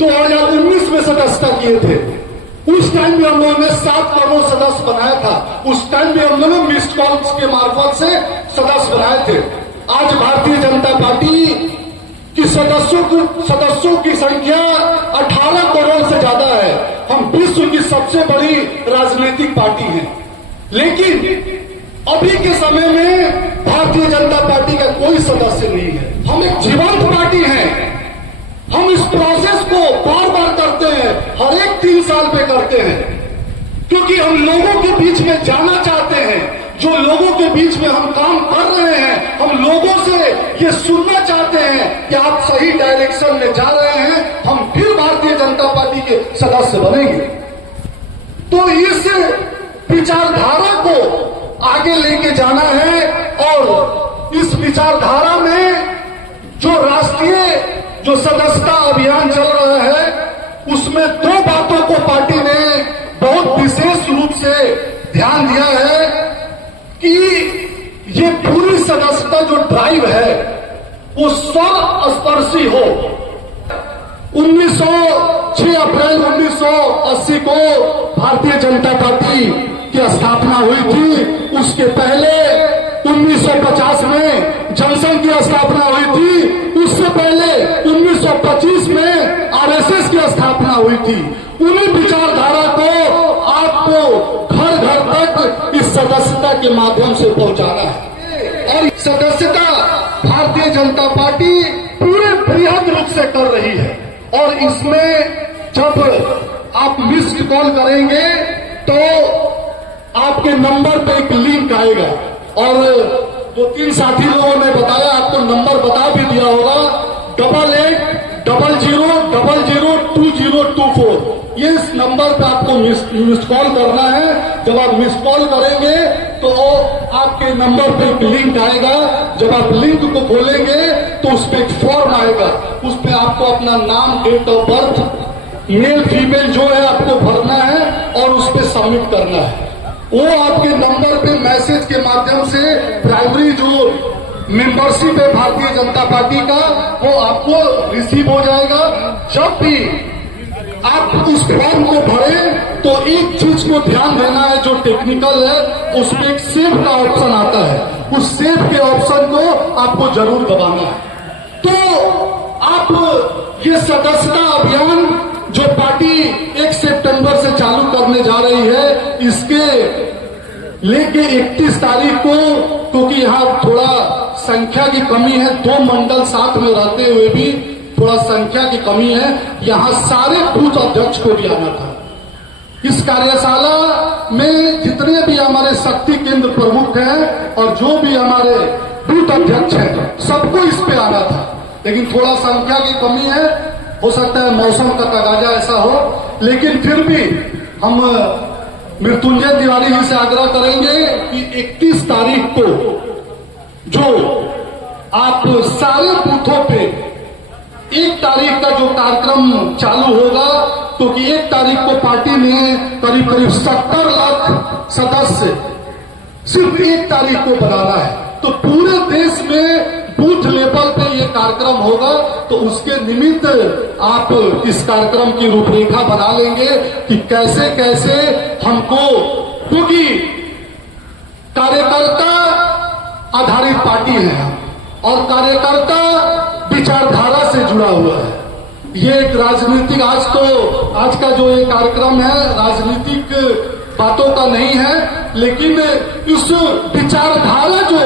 2019 में सदस्यता किए थे। उस टाइम भी हम लोगों ने 7 करोड़ सदस्य बनाया था। उस टाइम भी हम लोगों ने मिस्ड कॉल्स के मार्फत से सदस्य बनाए थे। आज भारतीय जनता पार्टी की सदस्यों की संख्या 18 करोड़ से ज्यादा है। हम विश्व की सबसे बड़ी राजनीतिक पार्टी हैं। लेकिन अभी के समय में भारतीय जनता पार्टी का कोई सदस्य नहीं है। हम एक जीवंत पार्टी हैं। हम इस प्रोसेस को बार बार करते हैं, हर एक 3 साल पे करते हैं, क्योंकि हम लोगों के बीच में जाना चाहते हैं। जो लोगों के बीच में हम काम कर रहे हैं, हम लोगों से ये सुनना चाहते हैं कि आप सही डायरेक्शन में जा रहे हैं, हम फिर भारतीय जनता पार्टी के सदस्य बनेंगे। तो इस विचारधारा को आगे लेके जाना है और इस विचारधारा में जो सदस्यता अभियान चल रहा है, उसमें 2 बातों को पार्टी ने बहुत विशेष रूप से ध्यान दिया है कि ये पूरी सदस्यता जो ड्राइव है वो सर्वस्पर्शी हो। 6 अप्रैल 1980 को भारतीय जनता पार्टी की स्थापना हुई थी। उसके पहले 1950 में जनसंघ की स्थापना हुई थी। उससे पहले 1925 में आरएसएस की स्थापना हुई थी। उन्हीं विचारधारा को आपको घर घर तक इस सदस्यता के माध्यम से पहुंचाना है। और सदस्यता भारतीय जनता पार्टी पूरे बृहद रूप से कर रही है। और इसमें जब आप मिस्ड कॉल करेंगे तो आपके नंबर पे एक लिंक आएगा। और 2-3 साथी लोगों ने बताया, आपको नंबर बता भी दिया होगा, 8800002024। ये इस नंबर पे आपको मिस्ड कॉल करना है। जब आप मिस्ड कॉल करेंगे तो आपके नंबर पे एक लिंक आएगा। जब आप लिंक को खोलेंगे तो उस पर एक फॉर्म आएगा। उस पर आपको अपना नाम, date of birth, male female जो है आपको भरना है और उस पर सबमिट करना है। वो आपके नंबर पे मैसेज के माध्यम से प्राइमरी जो मेंबरशिप है भारतीय जनता पार्टी का, वो आपको रिसीव हो जाएगा। जब भी आप उस फॉर्म को भरें तो एक चीज को ध्यान देना है, जो टेक्निकल है, उसमें एक सेव का ऑप्शन आता है। उस सेव के ऑप्शन को आपको जरूर दबाना है। तो आप ये सदस्यता अभियान जो पार्टी 1 सितंबर से चालू करने जा रही है, इसके लेके 31 तारीख को, क्योंकि यहाँ थोड़ा संख्या की कमी है, 2 मंडल साथ में रहते हुए भी थोड़ा संख्या की कमी है, यहाँ सारे बूथ अध्यक्ष को भी आना था। इस कार्यशाला में जितने भी हमारे शक्ति केंद्र प्रमुख हैं और जो भी हमारे बूथ अध्यक्ष हैं, सबको इस पे आना था। लेकिन थोड़ा संख्या की कमी है, हो सकता है मौसम का तकाजा ऐसा हो, लेकिन फिर भी हम मृत्युंजय तिवारी जी से आग्रह करेंगे कि 31 तारीख को जो आप सारे बूथों पे 1 तारीख का जो कार्यक्रम चालू होगा, क्योंकि 1 तारीख को पार्टी ने करीब 70 लाख सदस्य सिर्फ 1 तारीख को बनाना है। तो पूरे देश में बूथ लेवल पे ये कार्यक्रम होगा। तो उसके निमित्त आप इस कार्यक्रम की रूपरेखा बना लेंगे कि कैसे कैसे हमको, क्योंकि कार्यकर्ता आधारित पार्टी है और कार्यकर्ता विचारधारा से जुड़ा हुआ है। ये एक राजनीतिक, आज का जो ये कार्यक्रम है राजनीतिक बातों का नहीं है, लेकिन इस विचारधारा जो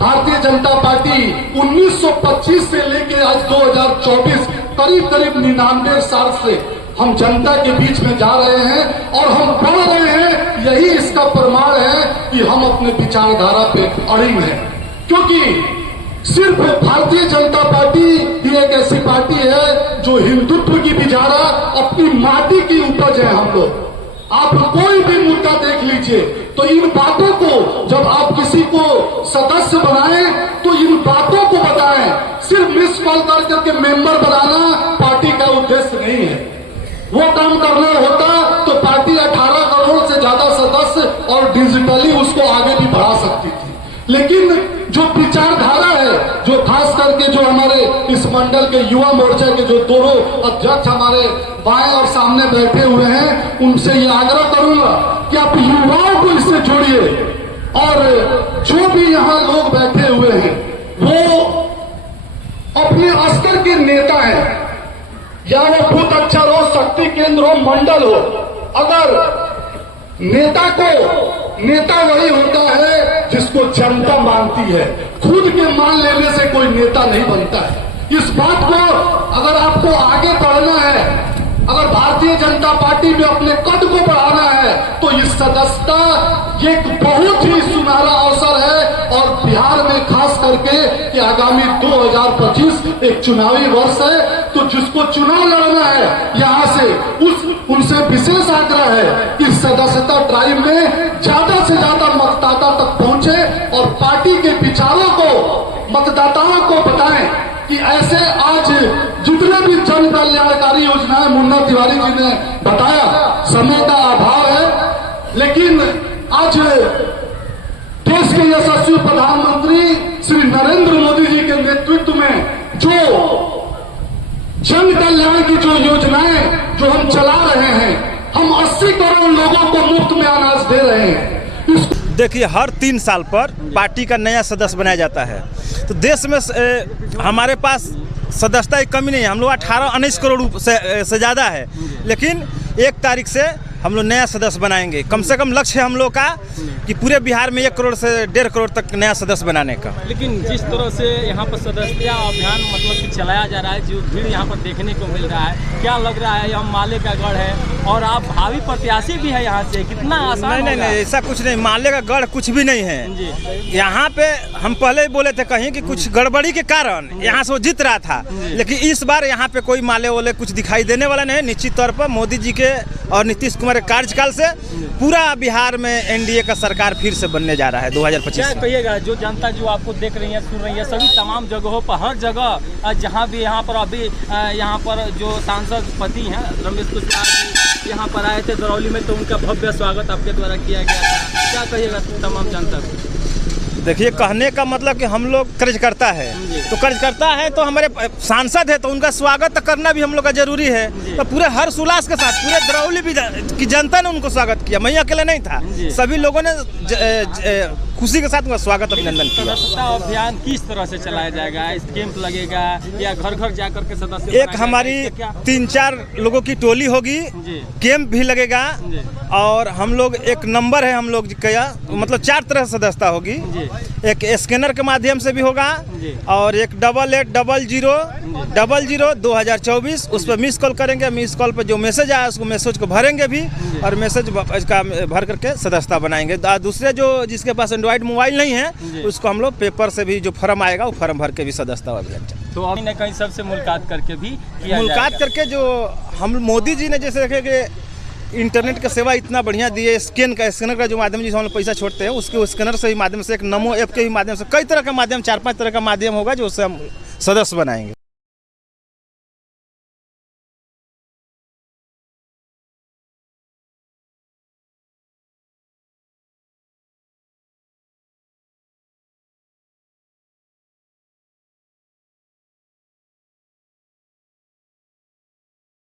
भारतीय जनता पार्टी 1925 से लेके आज 2024 करीब 99 साल से हम जनता के बीच में जा रहे हैं और हम बढ़ रहे हैं। यही इसका प्रमाण है कि हम अपने विचारधारा पे अड़िग हैं। क्योंकि सिर्फ भारतीय जनता पार्टी ही एक ऐसी पार्टी है जो हिंदुत्व की विचारा, अपनी माटी की उपज है। हम लोग, आप कोई भी मुद्दा देख लीजिए तो इन बातों को जब आप किसी को सदस्य बनाएं तो इन बातों को बताएं। सिर्फ मिस कॉल करके मेंबर बनाना पार्टी का उद्देश्य नहीं है। वो काम करना होता तो पार्टी 18 करोड़ से ज्यादा सदस्य और डिजिटली उसको आगे भी बढ़ा सकती थी। लेकिन जो विचारधारा है, जो खास करके जो हमारे इस मंडल के युवा मोर्चा के जो दोनों अध्यक्ष हमारे बाएं और सामने बैठे हुए हैं, उनसे ये आग्रह करूंगा कि आप युवाओं को इससे जोड़िए और जो भी यहाँ लोग बैठे हुए हैं वो अपने स्तर के नेता हैं, या वो बूथ अक्षर हो, शक्ति केंद्र हो, मंडल हो। अगर नेता वही होता है जिसको जनता मानती है, खुद के मान लेने से कोई नेता नहीं बनता है। इस बात को अगर आपको आगे बढ़ना है, अगर भारतीय जनता पार्टी में अपने कद को बढ़ाना है, तो इस सदस्यता एक बहुत ही सुनहरा अवसर है। और बिहार में खास करके कि आगामी 2025 एक चुनावी वर्ष है, तो जिसको चुनाव लड़ना है यहाँ से उनसे विशेष आग्रह है कि सदस्यता ड्राइव में ज्यादा से ज्यादा मतदाता तक पहुंचे और पार्टी के विचारों को मतदाताओं को बताएं कि ऐसे आज जितने भी जन कल्याणकारी योजनाएं मुन्ना तिवारी जी ने बताया, समय का अभाव है, लेकिन आज देश के यशस्वी प्रधानमंत्री श्री नरेंद्र मोदी जी के नेतृत्व में जो जन कल्याण की जो योजनाएं जो हम चला रहे हैं, हम 80 करोड़ लोगों को मुफ्त में अनाज दे रहे हैं। देखिए, हर 3 साल पर पार्टी का नया सदस्य बनाया जाता है। तो देश में हमारे पास सदस्यता की कमी नहीं है। हम लोग 18-19 करोड़ से ज़्यादा है, लेकिन 1 तारीख से हम लोग नया सदस्य बनाएंगे। कम से कम लक्ष्य है हम लोग का कि पूरे बिहार में 1 करोड़ से 1.5 करोड़ तक नया सदस्य बनाने का। लेकिन जिस तरह से यहाँ पर सदस्यता अभियान मतलब कि चलाया जा रहा है, जो भीड़ यहाँ पर देखने को मिल रहा है, क्या लग रहा है? यह माले का गढ़ है और आप भावी प्रत्याशी भी है यहाँ से, कितना आसान? नहीं, ऐसा कुछ नहीं, माले का गढ़ कुछ भी नहीं है। यहाँ पे हम पहले ही बोले थे कहीं कि कुछ गड़बड़ी के कारण यहाँ से वो जीत रहा था, लेकिन इस बार यहाँ पे कोई माले वाले कुछ दिखाई देने वाला नहीं। निश्चित तौर पर मोदी जी के और नीतीश कुमार के कार्यकाल से पूरा बिहार में एनडीए का सरकार फिर से बनने जा रहा है 2025। क्या कहिएगा, जो जनता जो आपको देख रही है, सुन रही है, सभी तमाम जगहों पर, हर जगह जहाँ भी यहाँ पर अभी यहाँ पर जो सांसद पति हैं रमेश कुशवाहा जी यहाँ पर आए थे दरौली में, तो उनका भव्य स्वागत आपके द्वारा किया गया था। क्या कहिएगा तमाम जनता को? देखिए, कहने का मतलब कि हम लोग कार्यकर्ता है, तो कार्यकर्ता है तो हमारे सांसद है, तो उनका स्वागत करना भी हम लोग का जरूरी है। तो पूरे हर्ष उल्लास के साथ पूरे दरौली भी की जनता ने उनको स्वागत किया, मैं अकेले नहीं था, सभी लोगों ने खुशी के साथ उनका स्वागत अभिनंदन किया। सदस्यता अभियान किस तरह से चलाया जाएगा? इस कैंप लगेगा या घर घर जाकर के सदस्य? एक हमारी 3-4 लोगों की टोली होगी, कैंप भी लगेगा, और हम लोग एक नंबर है हम लोग का, मतलब 4 तरह से सदस्यता होगी। एक स्कैनर के माध्यम से भी होगा, और एक 8800000024 उस पर मिस कॉल करेंगे। मिस कॉल पर जो मैसेज आया उसको मैसेज को भरेंगे भी, और मैसेज का भर करके सदस्यता बनाएंगे। दूसरे जो जिसके पास एंड्रॉइड मोबाइल नहीं है उसको हम लोग पेपर से भी जो फॉर्म आएगा वो फॉर्म भर के भी सदस्यता अभियान। तो अभी न कहीं सबसे मुलाकात करके भी मुलाकात करके जो हम मोदी जी ने जैसे देखे कि इंटरनेट का सेवा इतना बढ़िया दिए, स्कैनर का जो माध्यम जिसमें हम लोग पैसा छोड़ते हैं, उसके स्कैनर से ही माध्यम से, एक नमो ऐप के ही माध्यम से, कई तरह का माध्यम, 4-5 तरह का माध्यम होगा जो उससे हम सदस्य बनाएंगे।